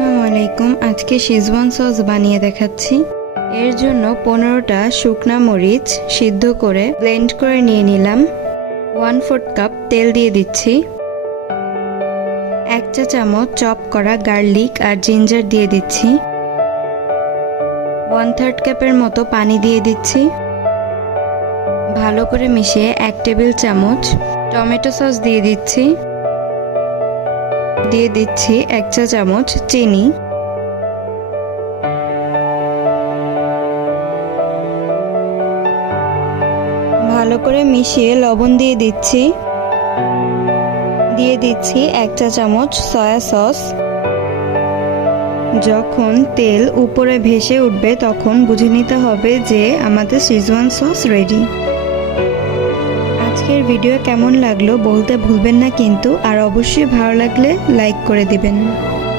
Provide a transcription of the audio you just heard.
আসসালামু আলাইকুম। আজকে শেজওয়ান সস বানিয়ে দেখাচ্ছি। এর জন্য 15টা শুকনা মরিচ সিদ্ধ করে ব্লেন্ড করে নিয়ে নিলাম। 1/4 কাপ তেল দিয়ে দিচ্ছি। 1 চা চামচ চপ করা গার্লিক আর জিঞ্জার দিয়ে দিচ্ছি। 1/3 কাপের মতো পানি দিয়ে দিচ্ছি। ভালো করে মিশিয়ে 1 টেবিল চামচ টমেটো সস দিয়ে দিচ্ছি। দিয়ে দিচ্ছি 1 চা চামচ চিনি। ভালো করে মিশিয়ে লবণ দিয়ে দিচ্ছি। দিয়ে দিচ্ছি 1 চা চামচ সয়া সস। যখন তেল উপরে ভেসে উঠবে তখন বুঝে নিতে হবে যে আমাদের শেজওয়ান সস রেডি। আজকের ভিডিও কেমন লাগলো বলতে ভুলবেন না কিন্তু, আর অবশ্যই ভালো লাগলে লাইক করে দিবেন।